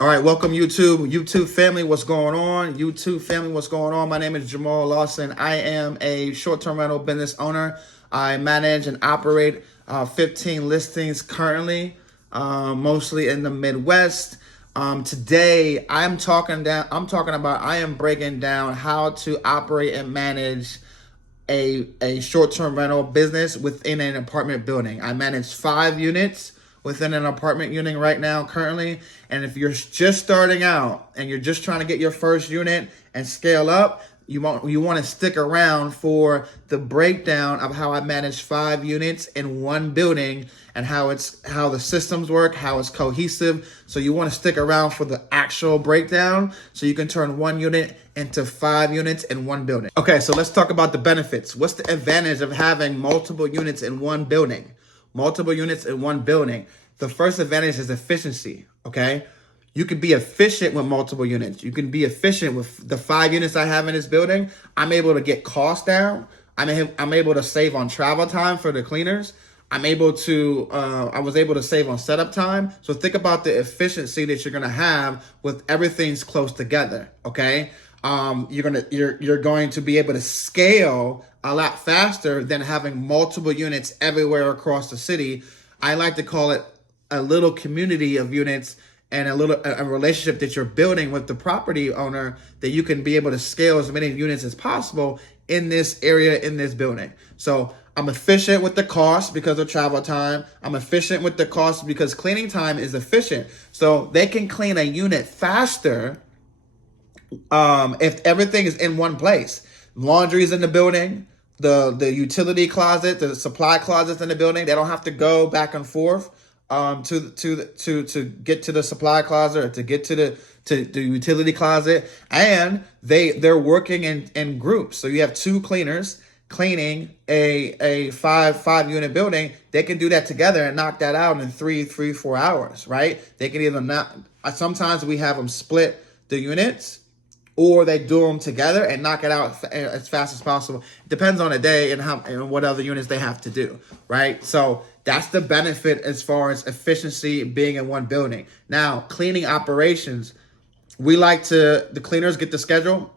All right, welcome YouTube. YouTube family, what's going on? YouTube family, what's going on? My name is Jamal Lawson. I am a short-term rental business owner. I manage and operate 15 listings currently, mostly in the Midwest. Today, I am breaking down how to operate and manage a short-term rental business within an apartment building. I manage 5 units within an apartment unit right now currently. And if you're just starting out and you're just trying to get your first unit and scale up, you want to stick around for the breakdown of how I manage 5 units in one building and how the systems work, how it's cohesive. So you want to stick around for the actual breakdown so you can turn 1 unit into 5 units in one building. Okay, so let's talk about the benefits. What's the advantage of having multiple units in one building? Multiple units in one building. The first advantage is efficiency, okay? You can be efficient with multiple units. You can be efficient with the 5 units I have in this building. I'm able to get costs down. I'm able to save on travel time for the cleaners. I was able to save on setup time. So think about the efficiency that you're gonna have with everything's close together, okay? You're going to be able to scale a lot faster than having multiple units everywhere across the city. I like to call it a little community of units and a relationship that you're building with the property owner that you can be able to scale as many units as possible in this area, in this building. So I'm efficient with the cost because of travel time. I'm efficient with the cost because cleaning time is efficient. So they can clean a unit faster if everything is in one place. Laundry is in the building, the utility closet, the supply closets in the building. They don't have to go back and forth to get to the supply closet or to get to the utility closet. And they're working in groups. So you have 2 cleaners cleaning a five unit building. They can do that together and knock that out in 4 hours, right? They can either not. Sometimes we have them split the units, or they do them together and knock it out as fast as possible. It depends on the day and what other units they have to do, right? So that's the benefit as far as efficiency being in one building. Now, cleaning operations, the cleaners get the schedule.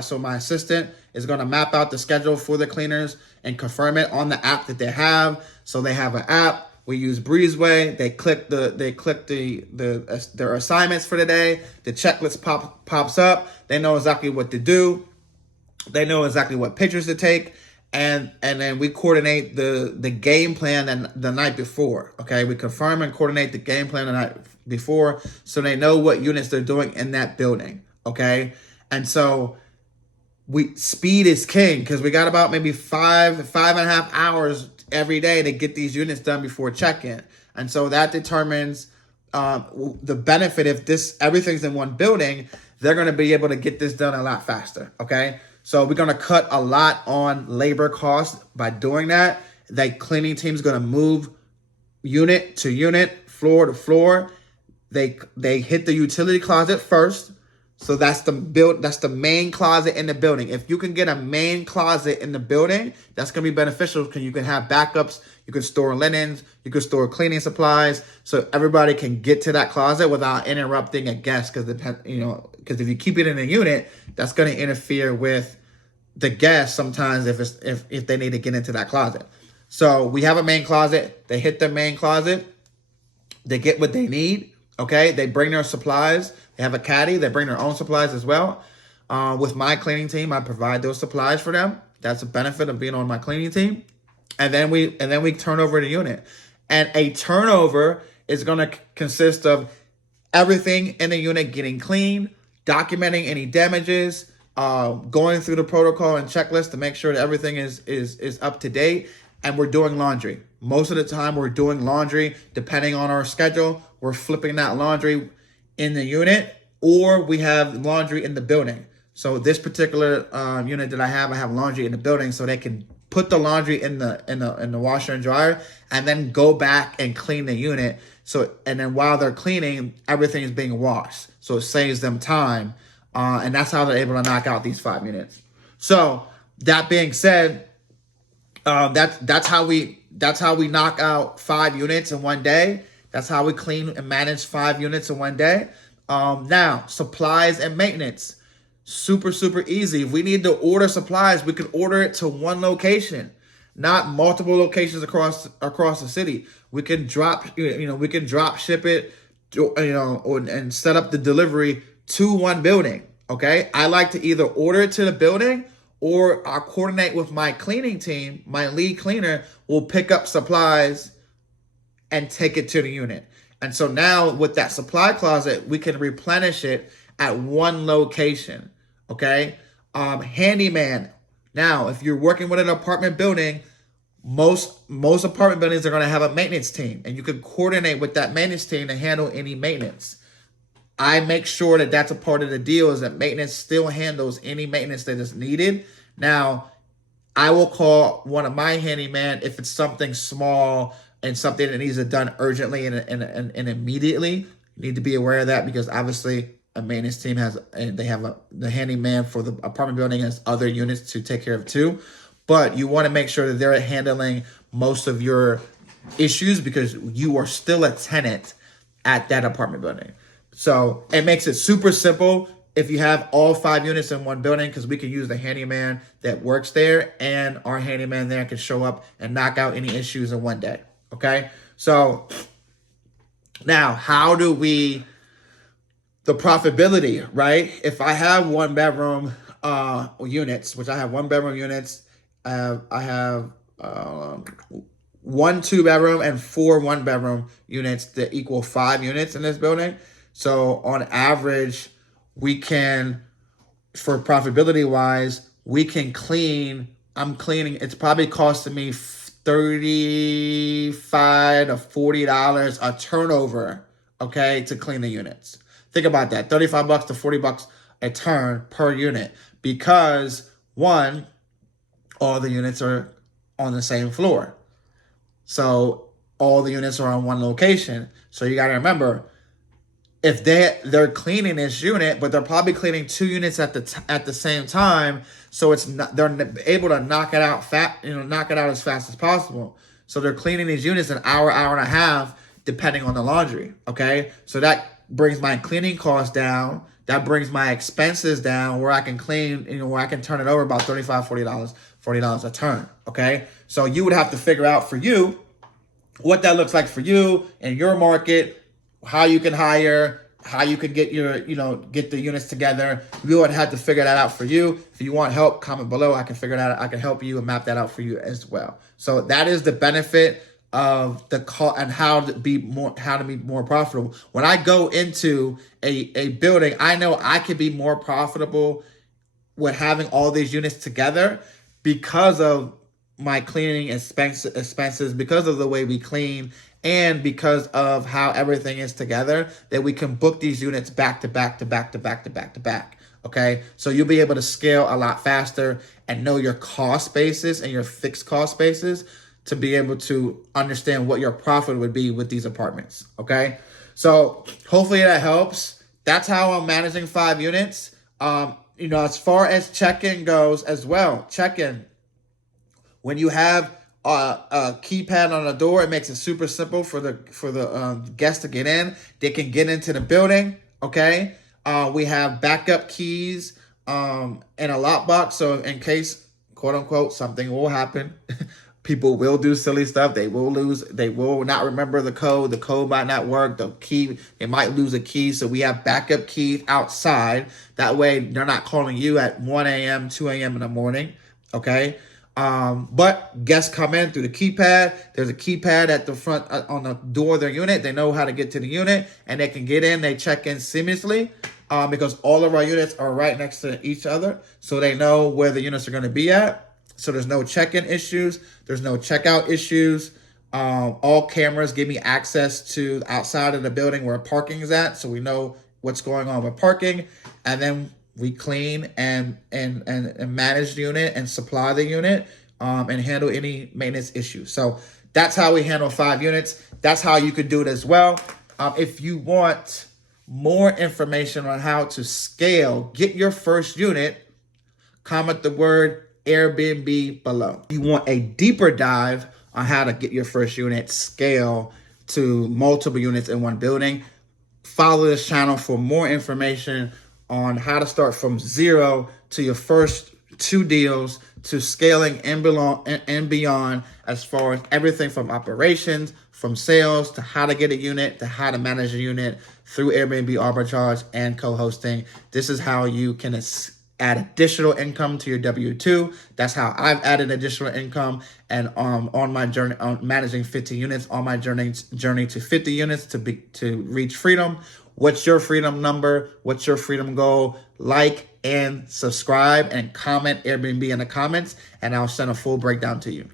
So my assistant is going to map out the schedule for the cleaners and confirm it on the app that they have. So they have an app. We use Breezeway. They click their assignments for the day. The checklist pops up. They know exactly what to do. They know exactly what pictures to take. And then we coordinate the game plan the night before. Okay, we confirm and coordinate the game plan the night before so they know what units they're doing in that building. Okay, and so speed is king because we got about maybe 5.5 hours every day to get these units done before check-in. And so that determines the benefit. If everything's in one building, they're going to be able to get this done a lot faster. Okay, so we're going to cut a lot on labor costs by doing that. The cleaning team is going to move unit to unit, floor to floor. They hit the utility closet first. So that's the main closet in the building. If you can get a main closet in the building, that's going to be beneficial because you can have backups. You can store linens. You can store cleaning supplies. So everybody can get to that closet without interrupting a guest. Because if you keep it in a unit, that's going to interfere with the guest sometimes if they need to get into that closet. So we have a main closet. They hit the main closet. They get what they need. Okay, they bring their supplies. They have a caddy. They bring their own supplies as well. With my cleaning team, I provide those supplies for them. That's a benefit of being on my cleaning team. And then we turn over the unit. And a turnover is going to consist of everything in the unit getting clean, documenting any damages, going through the protocol and checklist to make sure that everything is up to date. And we're doing laundry. Most of the time we're doing laundry. Depending on our schedule, we're flipping that laundry in the unit, or we have laundry in the building. So this particular unit that I have laundry in the building, so they can put the laundry in the washer and dryer, and then go back and clean the unit. And then while they're cleaning, everything is being washed. So it saves them time, and that's how they're able to knock out these 5 units. So that being said, that's how we knock out 5 units in one day. That's how we clean and manage 5 units in one day. Now, supplies and maintenance. Super, super easy. If we need to order supplies, we can order it to one location, not multiple locations across the city. We can we can drop ship it, and set up the delivery to one building. Okay, I like to either order it to the building, or I'll coordinate with my cleaning team. My lead cleaner will pick up supplies and take it to the unit. And so now with that supply closet, we can replenish it at one location. Okay. Handyman. Now, if you're working with an apartment building, most apartment buildings are going to have a maintenance team, and you can coordinate with that maintenance team to handle any maintenance. I make sure that that's a part of the deal, is that maintenance still handles any maintenance that is needed. Now, I will call one of my handyman if it's something small and something that needs to be done urgently and immediately. You need to be aware of that, because obviously a maintenance team the handyman for the apartment building has other units to take care of too. But you want to make sure that they're handling most of your issues, because you are still a tenant at that apartment building. So it makes it super simple if you have all 5 units in one building, because we can use the handyman that works there, and our handyman there can show up and knock out any issues in one day. Okay. So now, how do we, the profitability, right? If I have 1-bedroom units, which I have 1-bedroom units, I have 1 2-bedroom and 4 1-bedroom units that equal 5 units in this building. So on average, we can, for profitability wise, we can clean. I'm cleaning. It's probably costing me $35 to $40 a turnover. Okay, to clean the units. Think about that: $35 to $40 a turn per unit, because one, all the units are on the same floor. So all the units are on one location. So you got to remember, if they're cleaning this unit, but they're probably cleaning 2 units at the same time, so it's not, they're able to knock it out as fast as possible. So they're cleaning these units an hour and a half, depending on the laundry. Okay, so that brings my cleaning costs down. That brings my expenses down, where I can clean, where I can turn it over about $35, $40 a turn. Okay, so you would have to figure out for you what that looks like for you in your market, how you can hire, how you can get get the units together. We would have to figure that out for you. If you want help, comment below. I can figure that out. I can help you and map that out for you as well. So that is the benefit of the call, and how to be more profitable. When I go into a building, I know I can be more profitable with having all these units together, because of my cleaning expenses, because of the way we clean, and because of how everything is together, that we can book these units back to back to back to back to back to back. Okay, so you'll be able to scale a lot faster and know your cost basis and your fixed cost basis, to be able to understand what your profit would be with these apartments. Okay, so hopefully that helps. That's how I'm managing 5 units. As far as check-in goes as well, check-in, when you have a keypad on the door, it makes it super simple for the guests to get in. They can get into the building. Okay, we have backup keys and a lockbox, so in case, quote unquote, something will happen. People will do silly stuff. They will not remember the code. The code might not work. They might lose a key. So we have backup keys outside. That way they're not calling you at 1 a.m., 2 a.m. in the morning. Okay. But guests come in through the keypad. There's a keypad at the front on the door of their unit. They know how to get to the unit, and they can get in. They check in seamlessly, because all of our units are right next to each other. So they know where the units are going to be at. So there's no check-in issues. There's no checkout issues. All cameras give me access to outside of the building where parking is at, so we know what's going on with parking. And then we clean and manage the unit and supply the unit, and handle any maintenance issues. So that's how we handle 5 units. That's how you could do it as well. If you want more information on how to scale, get your first unit, comment the word Airbnb below. You want a deeper dive on how to get your first unit, scale to multiple units in one building, follow this channel for more information on how to start from zero to your first 2 deals to scaling and beyond, as far as everything from operations, from sales, to how to get a unit, to how to manage a unit through Airbnb arbitrage and co-hosting. This is how you can add additional income to your W-2. That's how I've added additional income. And on my journey on managing 50 units, on my journey to 50 units to reach freedom. What's your freedom number? What's your freedom goal? Like and subscribe and comment Airbnb in the comments, and I'll send a full breakdown to you.